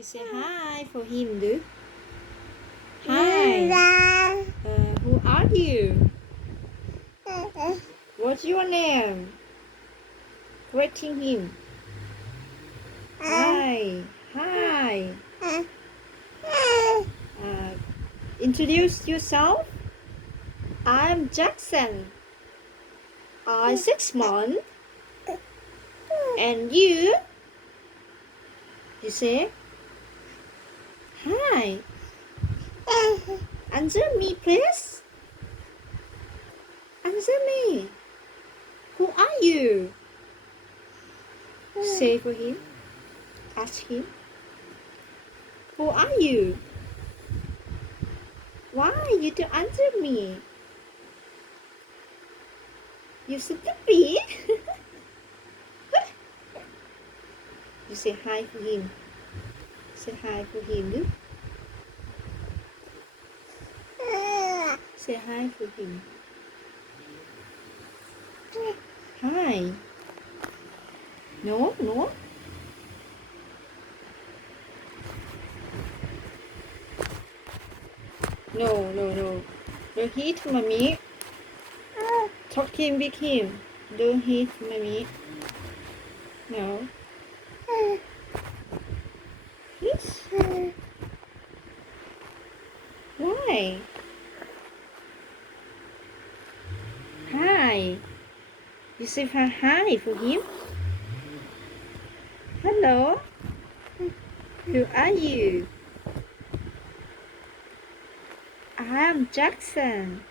You say hi for him, do? Hi. Who are you? What's your name? Greeting him. Hi. Hi. Introduce yourself. I'm Jackson. I'm 6 months. And you? You say, hi. Answer me, please. Answer me. Who are you? Say for him. Ask him. Who are you? Why you don't answer me? You stupid. You say hi for him. Say hi for him, do? Say hi for him. Hi. No, no. No, no, no. Don't hit mommy. Talk him with him. Don't hit mommy. No. Yes. Why? Hi. You say hi for him. Hello. Who are you? I'm Jackson.